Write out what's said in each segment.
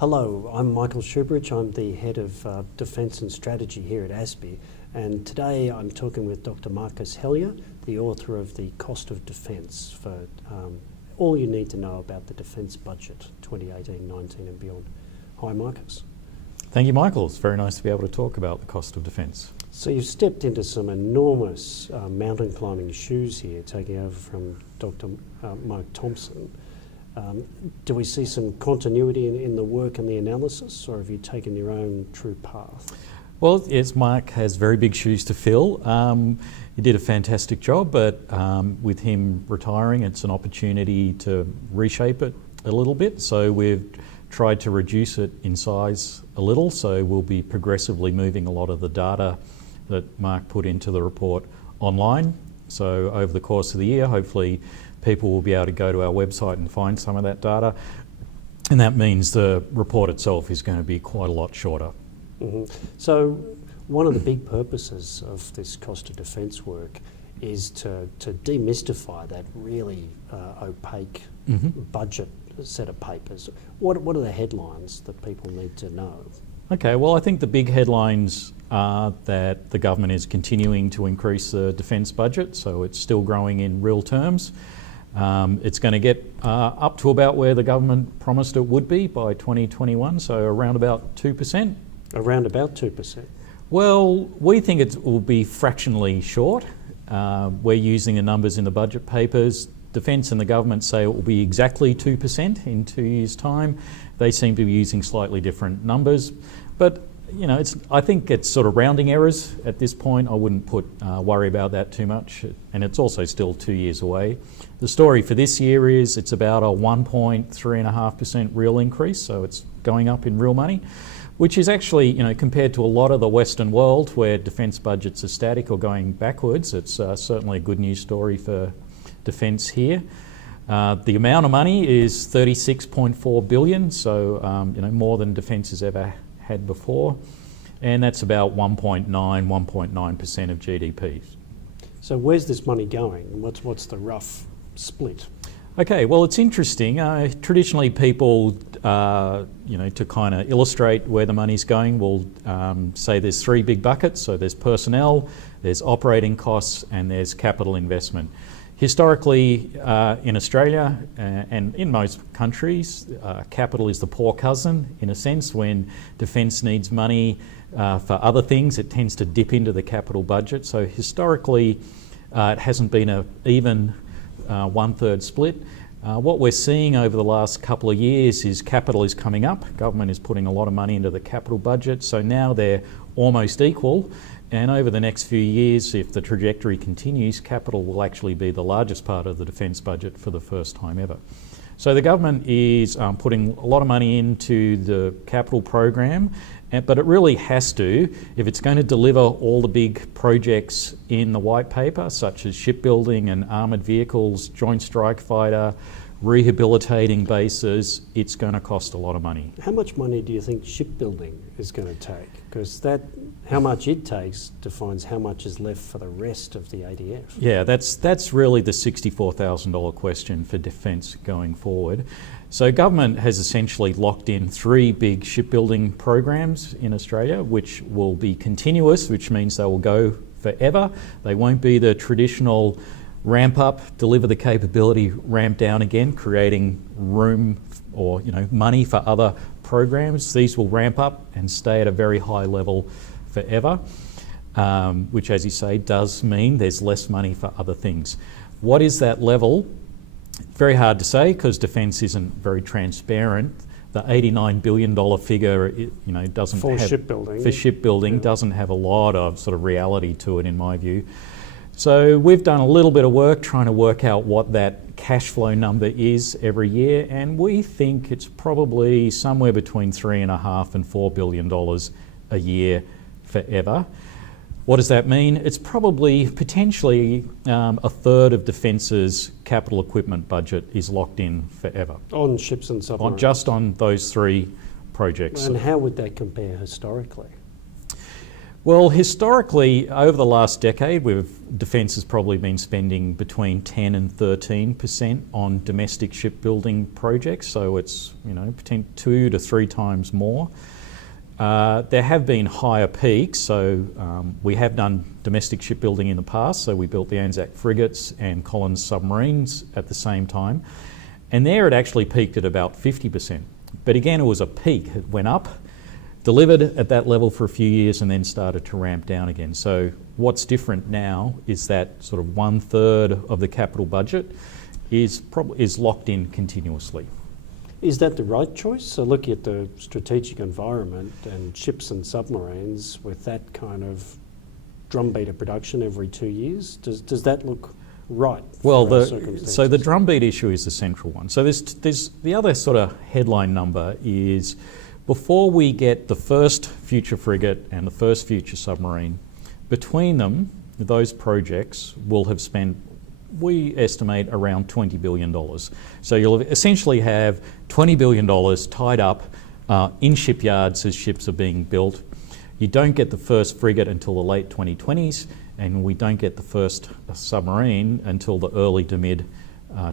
Hello, I'm Michael Shoebridge. I'm the Head of Defence and Strategy here at ASPI, and today I'm talking with Dr. Marcus Hellyer, the author of The Cost of Defence, for all you need to know about the defence budget 2018-19 and beyond. Hi Marcus. Thank you, Michael. It's very nice to be able to talk about the cost of defence. So you've stepped into some enormous mountain climbing shoes here, taking over from Dr. Mike Thompson. Do we see some continuity in the work and the analysis, or have you taken your own true path? Well, yes, Mike has very big shoes to fill. He did a fantastic job, but with him retiring, it's an opportunity to reshape it a little bit. So we've tried to reduce it in size a little, so we'll be progressively moving a lot of the data that Mark put into the report online. So over the course of the year, hopefully people will be able to go to our website and find some of that data. And that means the report itself is going to be quite a lot shorter. Mm-hmm. So one of the big purposes of this cost of defence work is to demystify that really opaque budget set of papers. What are the headlines that people need to know? Okay, well, I think the big headlines are that the government is continuing to increase the defence budget, so it's still growing in real terms. It's going to get up to about where the government promised it would be by 2021, so around about 2%. Around about 2%? Well, we think it will be fractionally short. We're using the numbers in the budget papers. Defence and the government say it will be exactly 2% in 2 years' time. They seem to be using slightly different numbers. But, you know, I think it's sort of rounding errors at this point. I wouldn't worry about that too much. And it's also still 2 years away. The story for this year is it's about a 1.35% real increase, so it's going up in real money, which is actually, you know, compared to a lot of the Western world where defence budgets are static or going backwards, it's certainly a good news story for defence here. The amount of money is $36.4 billion, so you know, more than defence has ever had before, and that's about 1.9% of GDP. So where's this money going? What's the rough split? Okay, well, it's interesting. Traditionally, people, you know, to kind of illustrate where the money's going, will say there's three big buckets. So there's personnel, there's operating costs, and there's capital investment. Historically, in Australia and in most countries, capital is the poor cousin, in a sense. When defence needs money for other things, it tends to dip into the capital budget. So historically, it hasn't been an even 1/3 split. What we're seeing over the last couple of years is capital is coming up. Government is putting a lot of money into the capital budget, so now they're almost equal. And over the next few years, if the trajectory continues, capital will actually be the largest part of the defence budget for the first time ever. So the government is putting a lot of money into the capital program, but it really has to, if it's going to deliver all the big projects in the white paper, such as shipbuilding and armoured vehicles, joint strike fighter, rehabilitating bases, it's going to cost a lot of money. How much money do you think shipbuilding is going to take? Because how much it takes defines how much is left for the rest of the ADF. Yeah, that's really the $64,000 question for defence going forward. So government has essentially locked in three big shipbuilding programs in Australia, which will be continuous, which means they will go forever. They won't be the traditional ramp up, deliver the capability, ramp down again, creating room or, you know, money for other programs. These will ramp up and stay at a very high level forever, which, as you say, does mean there's less money for other things. What is that level? Very hard to say because defence isn't very transparent. The $89 billion figure, you know, doesn't for have shipbuilding, yeah, doesn't have a lot of sort of reality to it, in my view. So we've done a little bit of work trying to work out what that cash flow number is every year, and we think it's probably somewhere between $3.5 and $4 billion a year forever. What does that mean? It's probably potentially a third of Defence's capital equipment budget is locked in forever. On ships and submarines? Just on those three projects. And how would that compare historically? Well, historically, over the last decade, Defence has probably been spending between 10 and 13% on domestic shipbuilding projects, so it's 2 to 3 times more. There have been higher peaks, so we have done domestic shipbuilding in the past, so we built the Anzac frigates and Collins submarines at the same time, and there it actually peaked at about 50%. But again, it was a peak. It went up, delivered at that level for a few years, and then started to ramp down again. So what's different now is that sort of 1/3 of the capital budget is locked in continuously. Is that the right choice? So looking at the strategic environment and ships and submarines with that kind of drumbeat of production every 2 years, does that look right? Well, so the drumbeat issue is the central one. So there's the other sort of headline number is before we get the first future frigate and the first future submarine, between them, those projects will have spent, we estimate, around $20 billion. So you'll essentially have $20 billion tied up in shipyards as ships are being built. You don't get the first frigate until the late 2020s, and we don't get the first submarine until the early to mid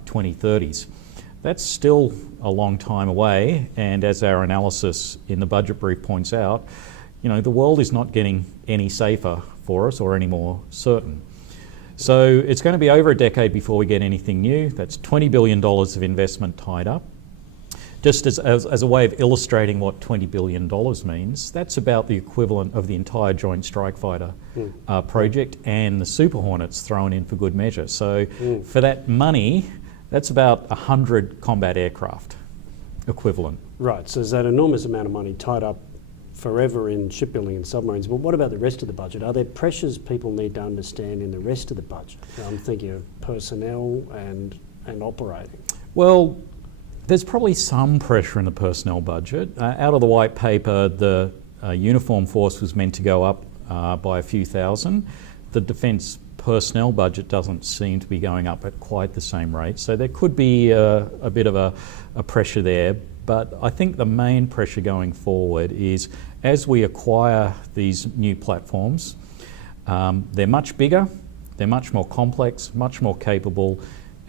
2030s. That's still a long time away, and as our analysis in the budget brief points out, the world is not getting any safer for us or any more certain. So it's going to be over a decade before we get anything new. That's $20 billion of investment tied up. Just as a way of illustrating what $20 billion means, that's about the equivalent of the entire Joint Strike Fighter project and the Super Hornets thrown in for good measure. So for that money, that's about 100 combat aircraft equivalent. Right, so there's that enormous amount of money tied up forever in shipbuilding and submarines. But what about the rest of the budget? Are there pressures people need to understand in the rest of the budget? I'm thinking of personnel and operating. Well, there's probably some pressure in the personnel budget. Out of the white paper, the uniform force was meant to go up by a few thousand. The defence personnel budget doesn't seem to be going up at quite the same rate, so there could be a bit of a pressure there. But I think the main pressure going forward is as we acquire these new platforms, they're much bigger, they're much more complex, much more capable,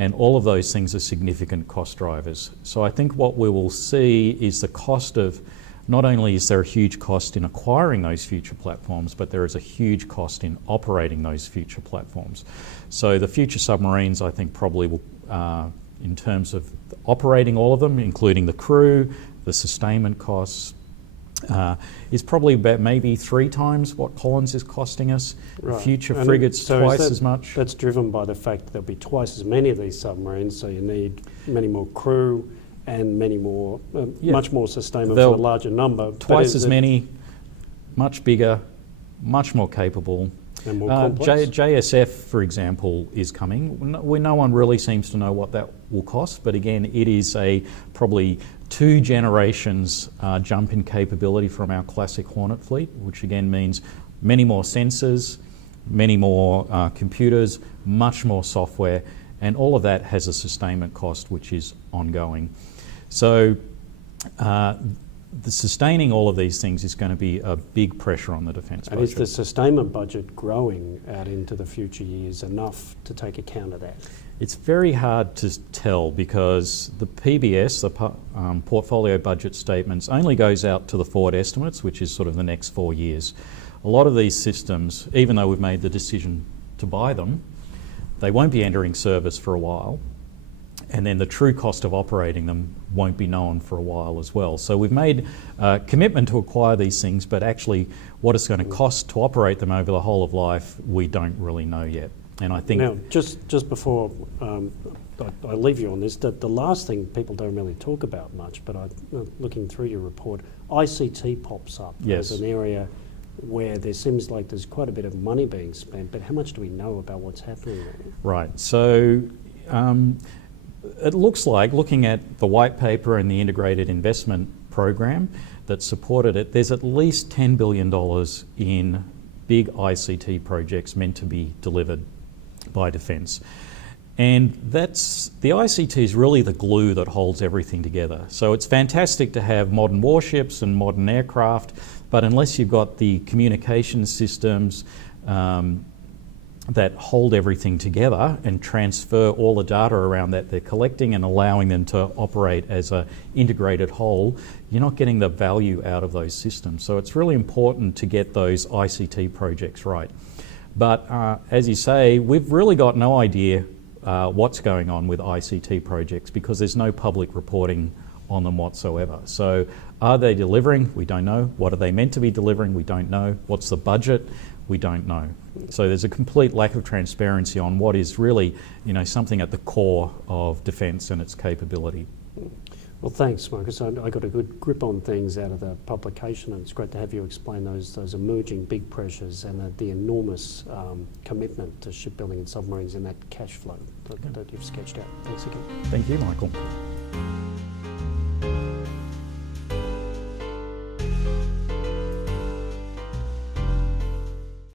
and all of those things are significant cost drivers. So I think what we will see is the cost of, not only is there a huge cost in acquiring those future platforms, but there is a huge cost in operating those future platforms. So the future submarines, I think, probably will, in terms of operating all of them, including the crew, the sustainment costs, is probably about maybe 3 times what Collins is costing us. Right. Future and frigates so twice as much. That's driven by the fact that there'll be twice as many of these submarines, so you need many more crew and many more, much more sustainment for a larger number. Twice as many, much bigger, much more capable. And more complex. JSF, for example, is coming. No one really seems to know what that will cost, but again, it is a probably 2 generations jump in capability from our classic Hornet fleet, which again means many more sensors, many more computers, much more software, and all of that has a sustainment cost which is ongoing. So the sustaining all of these things is going to be a big pressure on the defence budget. And is the sustainment budget growing out into the future years enough to take account of that? It's very hard to tell because the PBS, the portfolio budget statements, only goes out to the forward estimates, which is sort of the next 4 years. A lot of these systems, even though we've made the decision to buy them, they won't be entering service for a while. And then the true cost of operating them won't be known for a while as well. So we've made a commitment to acquire these things, but actually what it's going to cost to operate them over the whole of life, we don't really know yet. And I think... Now, just before I leave you on this, the last thing people don't really talk about much, but looking through your report, ICT pops up as an area where there seems like there's quite a bit of money being spent, but how much do we know about what's happening there? Right. So it looks like, looking at the white paper and the integrated investment program that supported it, there's at least $10 billion in big ICT projects meant to be delivered by Defence. And that's, the ICT is really the glue that holds everything together. So it's fantastic to have modern warships and modern aircraft, but unless you've got the communication systems that hold everything together and transfer all the data around that they're collecting and allowing them to operate as an integrated whole, you're not getting the value out of those systems. So it's really important to get those ICT projects right. But as you say, we've really got no idea what's going on with ICT projects because there's no public reporting on them whatsoever. So are they delivering? We don't know. What are they meant to be delivering? We don't know. What's the budget? We don't know. So there's a complete lack of transparency on what is really, you know, something at the core of defence and its capability. Well, thanks, Marcus. I got a good grip on things out of the publication, and it's great to have you explain those emerging big pressures and the enormous commitment to shipbuilding and submarines and that cash flow that you've sketched out. Thanks again. Thank you, Michael.